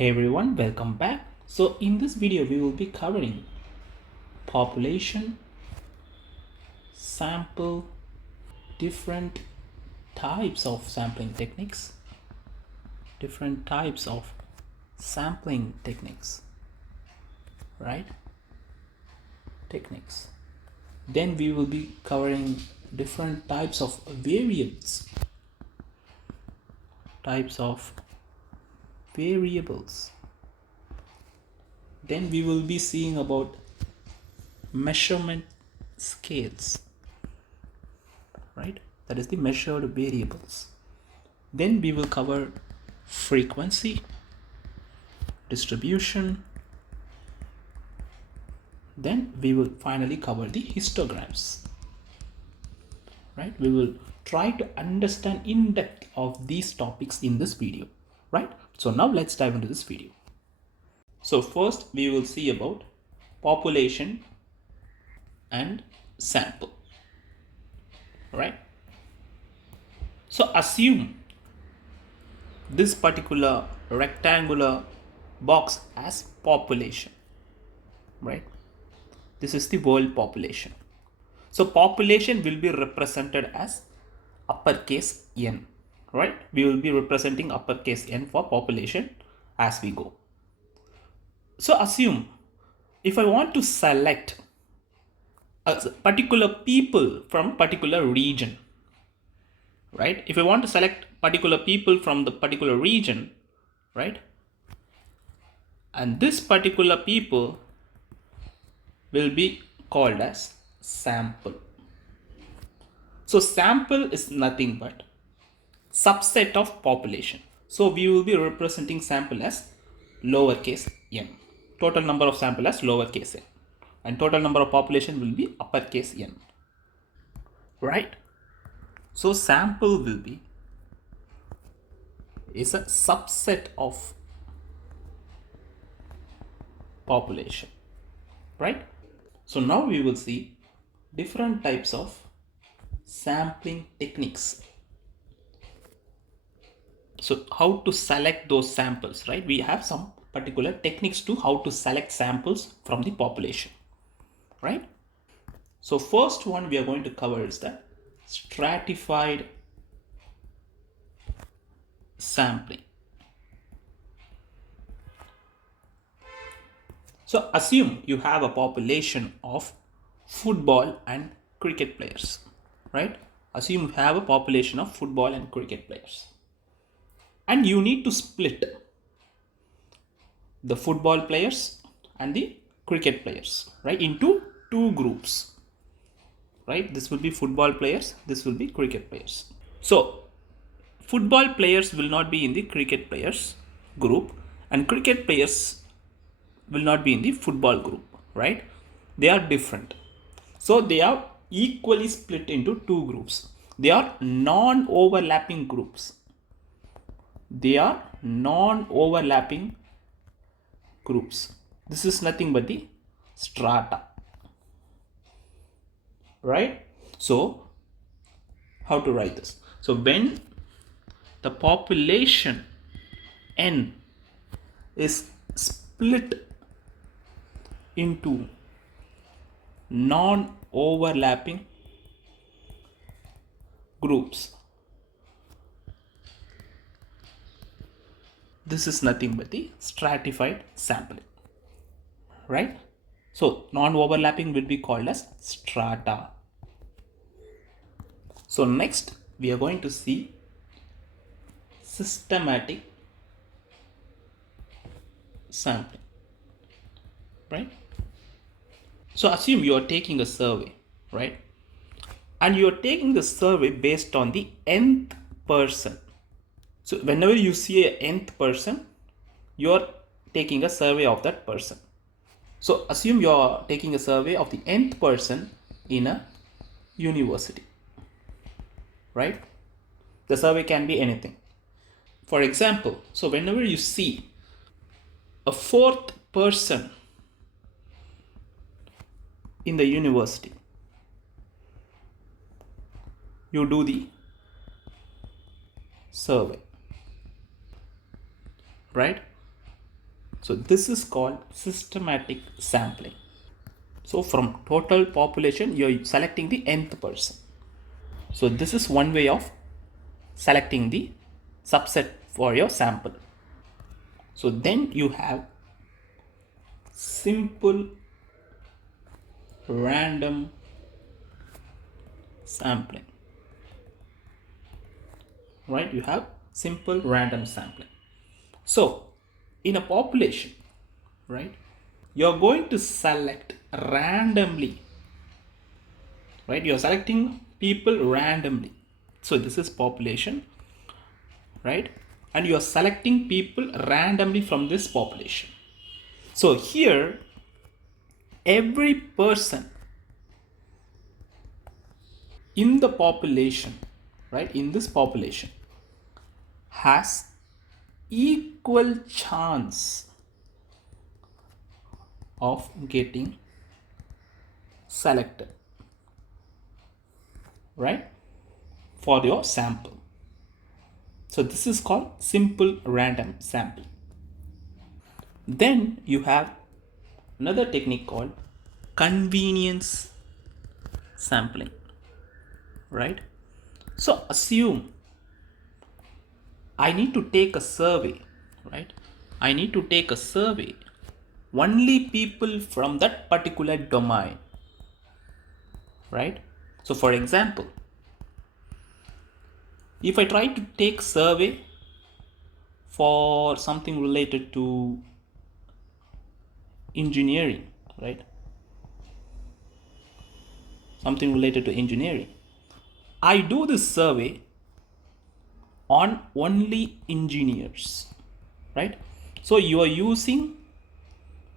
Hey everyone, welcome back. So in this video we will be covering population, sample, different types of sampling techniques, right? Techniques. Then we will be covering different types of variables, Then we will be seeing about measurement scales, right? That is the measured variables. Then we will cover frequency, distribution. Then we will finally cover the histograms, right? We will try to understand in depth of these topics in this video, right? So now let's dive into this video. So first we will see about population and sample, right? So assume this particular rectangular box as population, right? This is the world population. So population will be represented as uppercase N, right? We will be representing uppercase N for population as we go. So assume if I want to select a particular people from particular region, right? If I want to select particular people from the particular region, right? And this particular people will be called as sample. So sample is nothing but subset of population. So we will be representing sample as lowercase n. Total number of sample as lowercase n. And total number of population will be uppercase n. Right? So sample will be is a subset of population. Right? So now we will see different types of sampling techniques. So how to select those samples, right? We have some particular techniques to how to select samples from the population, right? So first one we are going to cover is the stratified sampling. So assume you have a population of football and cricket players, right? Assume you have a population of football and cricket players. And you need to split the football players and the cricket players, right, into two groups, right? This will be football players, this will be cricket players. So football players will not be in the cricket players group and cricket players will not be in the football group, right? They are different. So they are equally split into two groups. They are non-overlapping groups. This is nothing but the strata, right? So how to write this? So when the population n is split into non-overlapping groups, this is nothing but the stratified sampling, right? So non-overlapping will be called as strata. So next we are going to see systematic sampling, right? So assume you are taking a survey, right? And you are taking the survey based on the nth person. So whenever you see a nth person, you are taking a survey of that person. So assume you are taking a survey of the nth person in a university, right? The survey can be anything. For example, so whenever you see a fourth person in the university, you do the survey, right? So this is called systematic sampling. So from total population, you're selecting the nth person. So this is one way of selecting the subset for your sample. So then you have simple random sampling, right? You have simple random sampling. So in a population, right, you're going to select randomly, right? You're selecting people randomly. So this is population, right? And you're selecting people randomly from this population. So here, every person in the population, right, in this population has equal chance of getting selected, right, for your sample. So this is called simple random sampling. Then you have another technique called convenience sampling, right? So assume I need to take a survey, right? I need to take a survey only people from that particular domain, right? So for example, if I try to take survey for something related to engineering, right? Something related to engineering. I do this survey on only engineers, right? So you are using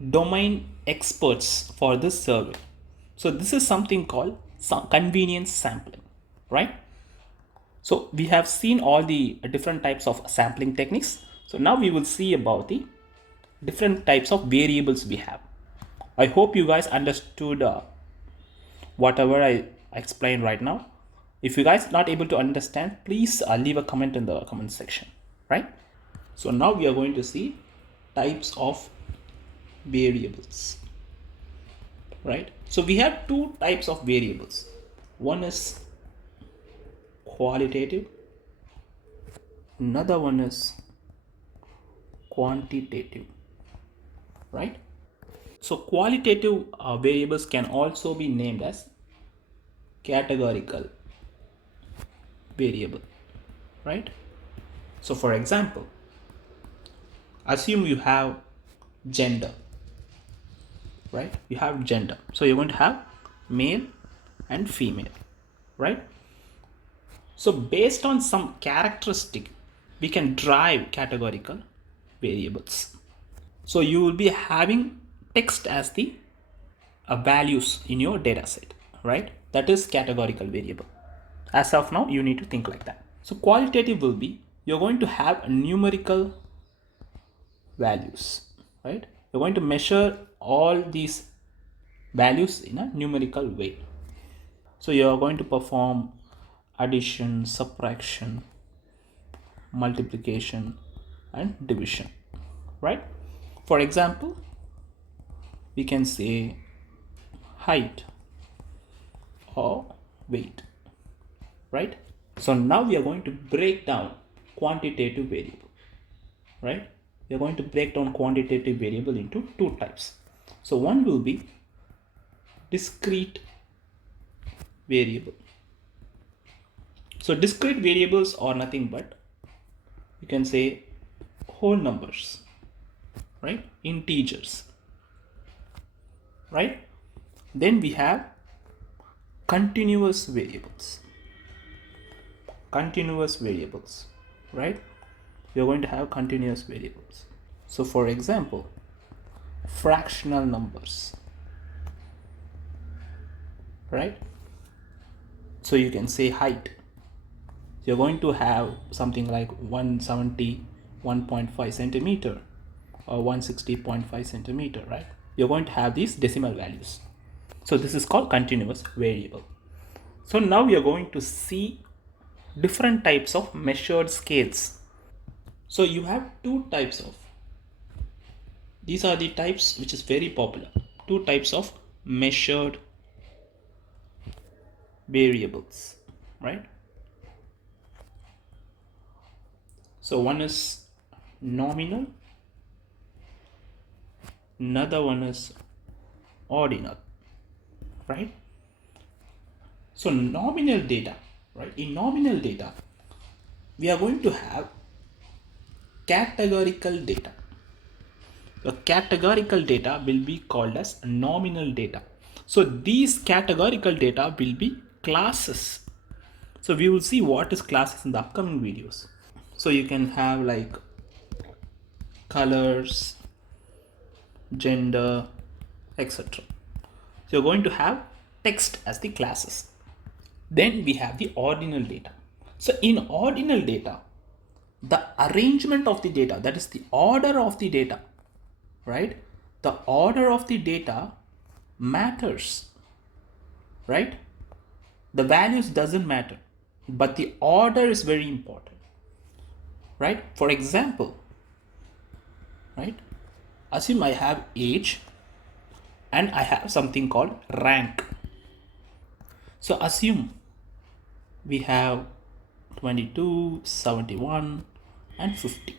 domain experts for this survey. So this is something called convenience sampling, right? So we have seen all the different types of sampling techniques. So now we will see about the different types of variables we have. I hope you guys understood whatever I explained right now. If you guys not able to understand, please leave a comment in the comment section, right? So now we are going to see types of variables, right? So we have two types of variables. One is qualitative, another one is quantitative, right? So qualitative variables can also be named as categorical variable, right? So for example, assume you have gender, right? You have gender, so you're going to have male and female, right? So based on some characteristic, we can drive categorical variables. So you will be having text as the values in your data set, right? That is categorical variable. As of now, you need to think like that. So qualitative will be, you're going to have numerical values, right? You're going to measure all these values in a numerical way. So you're going to perform addition, subtraction, multiplication, and division, right? For example, we can say height or weight, right? So now we are going to break down quantitative variable, right? We are going to break down quantitative variable into two types. So one will be discrete variable. So discrete variables are nothing but, you can say, whole numbers, right? Integers, right? Then we have continuous variables. Continuous variables, right? We are going to have continuous variables. So for example, fractional numbers, right? So you can say height. You're going to have something like 171.5 centimeter or 160.5 centimeter, right? You're going to have these decimal values. So this is called continuous variable. So now we are going to see different types of measured scales. So you have two types of These are the types which is very popular. Two types of measured variables, right? So one is nominal, another one is ordinal, right? So nominal data, right? In nominal data, we are going to have categorical data. The categorical data will be called as nominal data. So these categorical data will be classes. So we will see what is classes in the upcoming videos. So you can have like colors, gender, etc. So you're going to have text as the classes. Then we have the ordinal data. So in ordinal data, the arrangement of the data, that is the order of the data, right? The order of the data matters, right? The values doesn't matter, but the order is very important, right? For example, right? Assume I have age and I have something called rank. So assume we have 22, 71 and 50.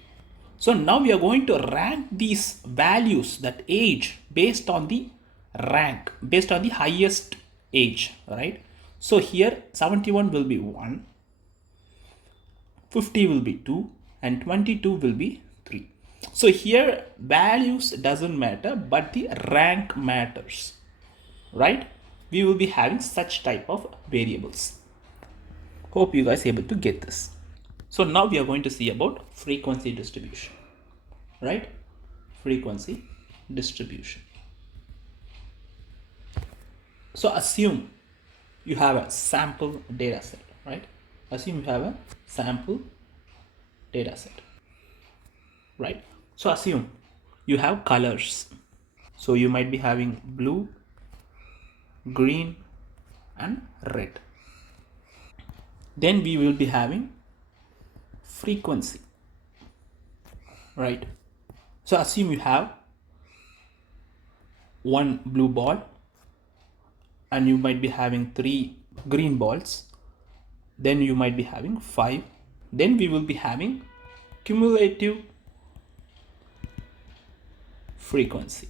So now we are going to rank these values, that age, based on the rank, based on the highest age, right? So here 71 will be 1, 50 will be 2 and 22 will be 3. So here values doesn't matter, but the rank matters, right? We will be having such type of variables. Hope you guys are able to get this. So now we are going to see about frequency distribution, right? Frequency distribution. So assume you have a sample data set, right? Assume you have a sample data set, right? So assume you have colors. So you might be having blue, green and red. Then we will be having frequency, right? So assume you have one blue ball and you might be having 3 green balls. Then you might be having 5. Then we will be having cumulative frequency,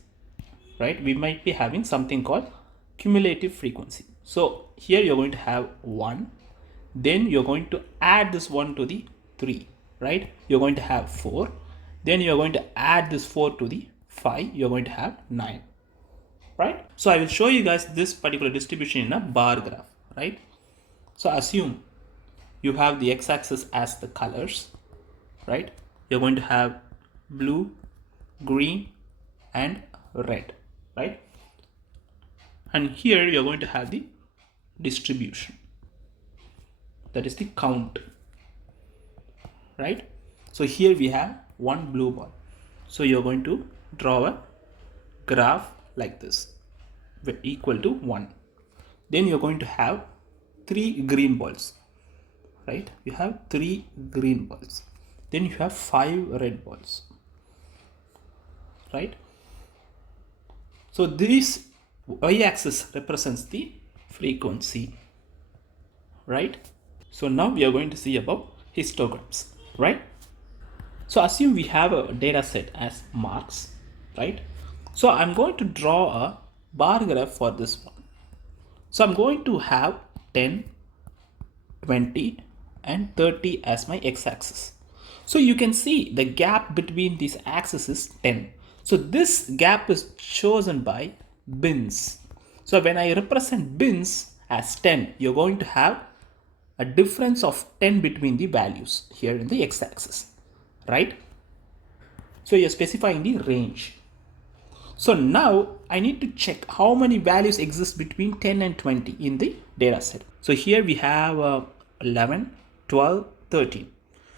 right? We might be having something called cumulative frequency. So here you're going to have 1, then you're going to add this 1 to the 3, right? You're going to have 4, then you're going to add this 4 to the 5, you're going to have 9, right? So I will show you guys this particular distribution in a bar graph, right? So assume you have the x-axis as the colors, right? You're going to have blue, green and red, right? And here you're going to have the distribution, that is the count, right? So here we have one blue ball. So you're going to draw a graph like this, equal to 1. Then you're going to have 3 green balls, right? You have 3 green balls. Then you have 5 red balls, right? So this y-axis represents the frequency, right? So now we are going to see about histograms, right? So assume we have a data set as marks, right? So I'm going to draw a bar graph for this one. So I'm going to have 10, 20 and 30 as my x-axis. So you can see the gap between these axes is 10. So this gap is chosen by bins. So when I represent bins as 10, you're going to have a difference of 10 between the values here in the x-axis, right? So you're specifying the range. So now I need to check how many values exist between 10 and 20 in the data set. So here we have 11, 12, 13.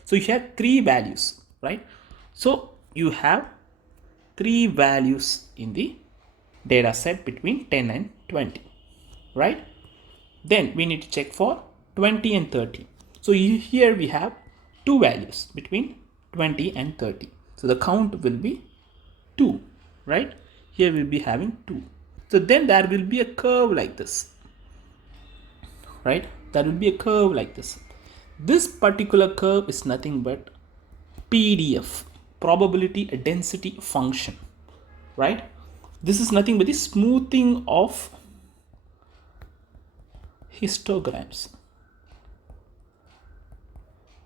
So you have 3 values, right? So you have 3 values in the data set between 10 and 20, right? Then we need to check for 20 and 30. So here we have 2 values between 20 and 30. So the count will be 2, right? Here we'll be having 2. So then there will be a curve like this, right? There will be a curve like this. This particular curve is nothing but PDF, probability density function, right? This is nothing but the smoothing of histograms,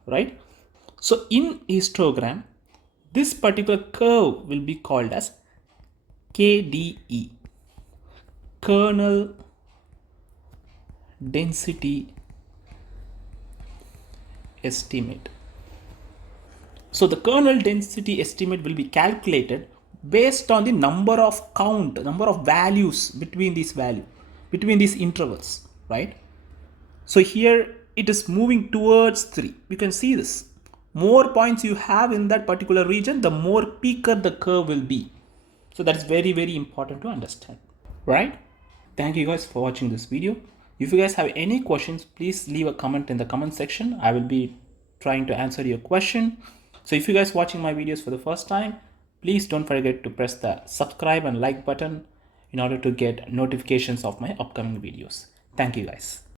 right? So in histogram, this particular curve will be called as KDE, kernel density estimate. So the kernel density estimate will be calculated based on the number of values between these intervals, right? So here it is moving towards 3. You can see this. More points you have in that particular region, the more peaker the curve will be. So that is very, very important to understand, right? Thank you guys for watching this video. If you guys have any questions, please leave a comment in the comment section. I will be trying to answer your question. So if you guys watching my videos for the first time, please don't forget to press the subscribe and like button in order to get notifications of my upcoming videos. Thank you guys.